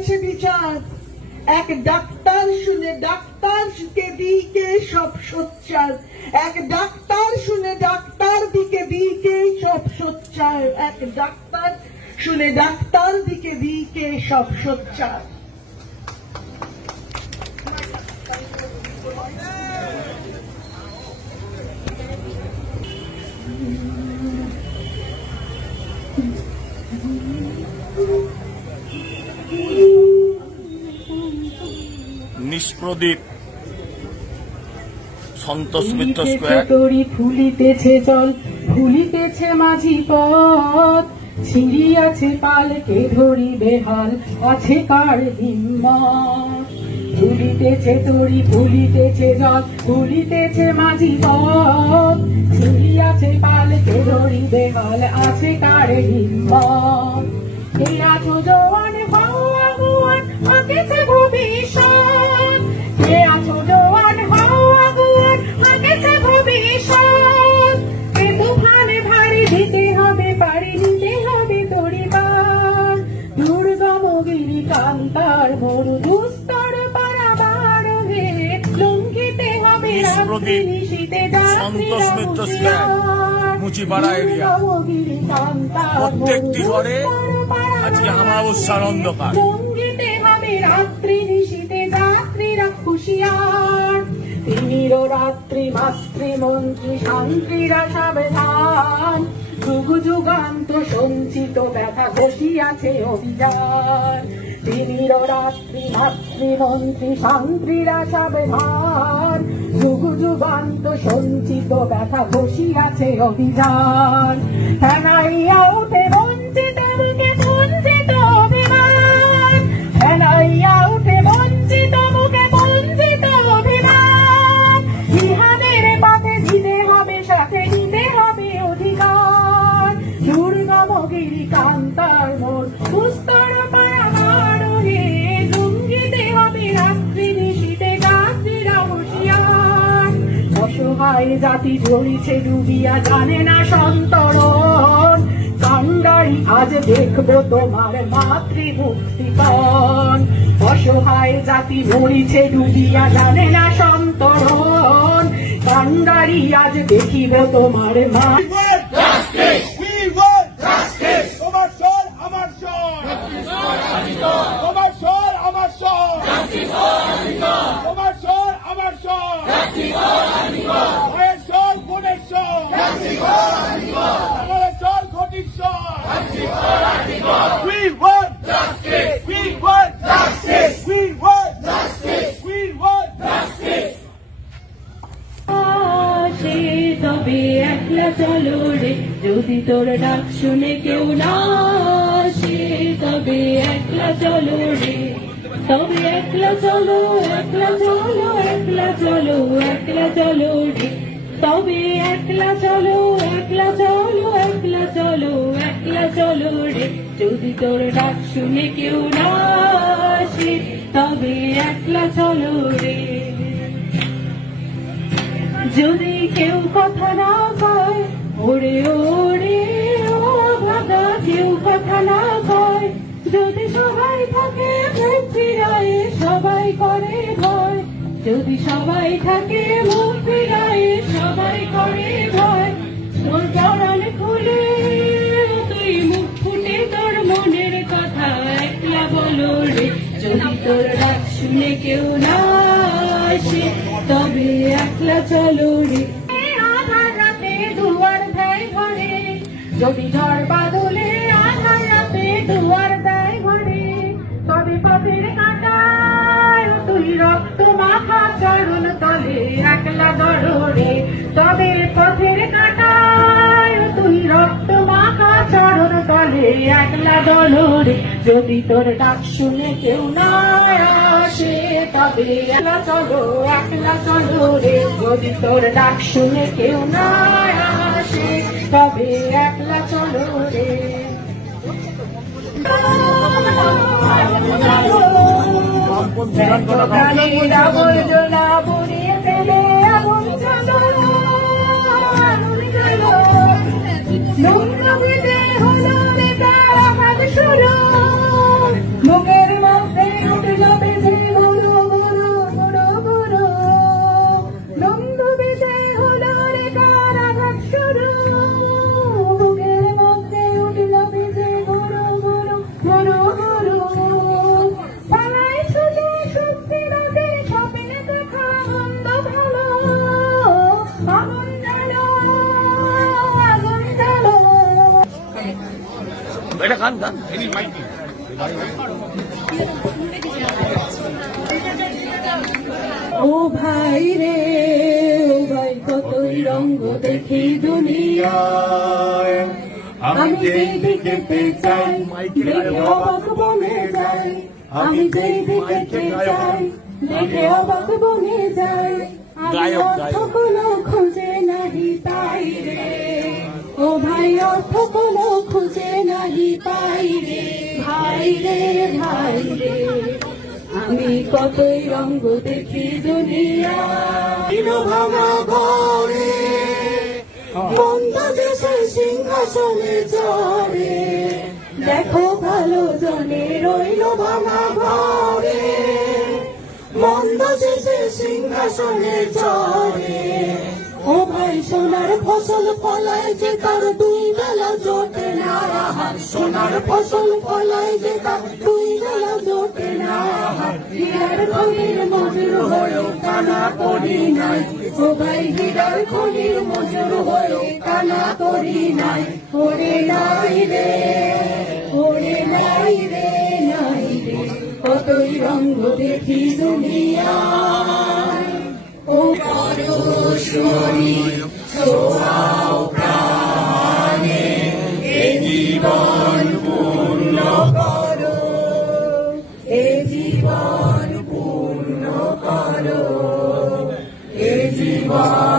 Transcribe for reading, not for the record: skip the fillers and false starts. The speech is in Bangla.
হয়েছে বিচার। এক ডাক্তার শুনে ডাক্তারকে দিকে সব সোচ্চার, এক ডাক্তার শুনে ডাক্তার দিকে সব সোচ্চার, এক ডাক্তার শুনে ডাক্তার দিকে সব সোচ্চার। নিষ্প্রদীপ সন্তোষ মিত্র স্কয়ার। তরি ফুলিতেছে জল, ফুলিতেছে মাঝি পথ, ছিড়িয়াছে পালকে ধরি বেহাল, আছে কার হিম্মত। ফুলিতেছে তরি ফুলিতেছে জল, ফুলিতেছে মাঝি পথ, ছিড়িয়াছে পালকে ধরি বেহাল, আছে কার হিম্মত। কে আছো জওয়ান হও আগুয়ান, আঁকেছে ভবিষ্যৎ। কে আছো জওয়ান হও আগুয়ান, আঁকেছে ভবিষ্যৎ। এ তুফানে ভারী দিতে হবে পারি, নিতে হবে তরি পার। দুর্গম গিরি কান্তার মরু দুস্তর পারাবার হে, লঙ্ঘিতে হবে রাত্রি নিশীতে সন্তোষ মিত্র স্কয়ার, মুচিপাড়া এরিয়া। প্রত্যেকটি ঘরে আজকে আমাবস্যার অন্ধকার। লঙ্ঘিতে হবে রাত্রি নিশীতে যাত্রীরা হুঁশিয়ার। তিমিরও রাত্রি মাতৃমন্ত্রী শান্তিরা সাবধান, যুগ যুগান্ত সঞ্চিত ব্যথা ঘষিয়াছে অভিযান। তিমিরও রাত্রি মাতৃমন্ত্রী শান্তিরা সাবধান, যুগ যুগান্ত সঞ্চিত ব্যথা ঘষিয়াছে অভিযান। হেনাইয়া উঠে বঞ্চিত মুখে বঞ্চিত অভিমান, হেনাইয়া উঠে বঞ্চিত মুখে বঞ্চিত অভিমান। ইহাদের পথে দিতে হবে সাথে দিতে হবে অধিকার। দুর্গম গিরি কান্তার মোর দুস্তর পারাবার হে, লঙ্ঘিতে হবে রাত্রি নিশীতে যাত্রীরা হুঁশিয়ার। অসহায় জাতি ঝরিছে ডুবিয়া জানে না সন্তরণ, কান্ডারি আজ দেখবো তোমার মাতৃভক্তিকণ। অসহায় জাতি মরিছে ডুবিয়া জানে না সন্তরণ, কান্ডারি আজ দেখিব তোমার মা। তবে একলা চলো রে, যদি তোর ডাক শুনে কেউ না আসে, তবে একলা চলো রে। তবে একলা চলো একলা চলো একলা চলো একলা চলো রে, তবে একলা চলো একলা চলো একলা চলো একলা চলো রে। যদি তোর ডাক শুনে কেউ না আসে, তবে একলা চলো রে। যদি কেউ কথা না কয় ওরে ওরে ও ভাগা, কেউ কথা না কয়, যদি সবাই থাকে মুখ ফিরায় সবাই করে ভয়, যদি সবাই থাকে মুখ ফিরায় সবাই করে ভয়। তোর পরাণ খুলে তুই মুখ ফুটে তোর মনের কথা একলা বলো রে, যদি তোর ডাক শুনে কেউ না আসে, তবে একলা চলো রে। আধার রাতে দুয়ার দেয় ঘরে, যদি ঝড় বাদলে আধার রাতে দুয়ার দেয় ঘরে, তবে পথের কাঁটায় তুই রক্ত মাখা চরণ তলে একলা ধরো রে, তবে পথের কাঁটায় তুই রক্ত মাখা চরণ তলে একলা ধরো রে। যদি তোর ডাক শুনে কেউ না আসে, তবে একলা চলো রে। যদি তোর ডাক শুনে কেউ না আসে, তবে একলা চলো রে। আবর্জনা বুড়িয়ে ফেলে আগুন জ্বালো, আগুন জ্বালো। নোংরা হলো নেতার আঘাত শুরু, মুখের মধ্যে ও ভাই রে ও ভাই কতই রঙ্গ দেখি দুনিয়ায় আমি যেই দিকে চাই দেখে অবাক বনে যাই আমি যেই দিকে চাই দেখে অবাক বনে যাই আমি অর্থ কোনো খুঁজে নাহি পাই রে ও ভাই অর্থ কোনো খুঁজে নাহি পাই রে ভাই রে ভাই রে আমি কতই রঙ্গ দেখি দুনিয়ায় ভাঙা ঘরে মন্দ দেশে সিংহাসনে চড়ে দেখো ভালো জনে রইল ভাঙা ঘরে মন্দ দেশে সিংহাসনে চড়ে ও ভাই সোনার ফসল ফলায় যে তার দুই বেলা জোটে না সোনার ফসল ফলায় যে তার দুই বেলা জোটে না হীরার খনির মজুর হয়েও কানা করি নাই ও ভাই হীরার খনির মজুর হয়েও কানা করি নাই ওরে নাই রে নাই রে নাই রে কতই রঙ্গ দেখি দুনিয়ায় ও পরশুরি ছোঁয়াও প্রাণে এ জীবন পূর্ণ করো এ জীবন পূর্ণ করো এ জীবন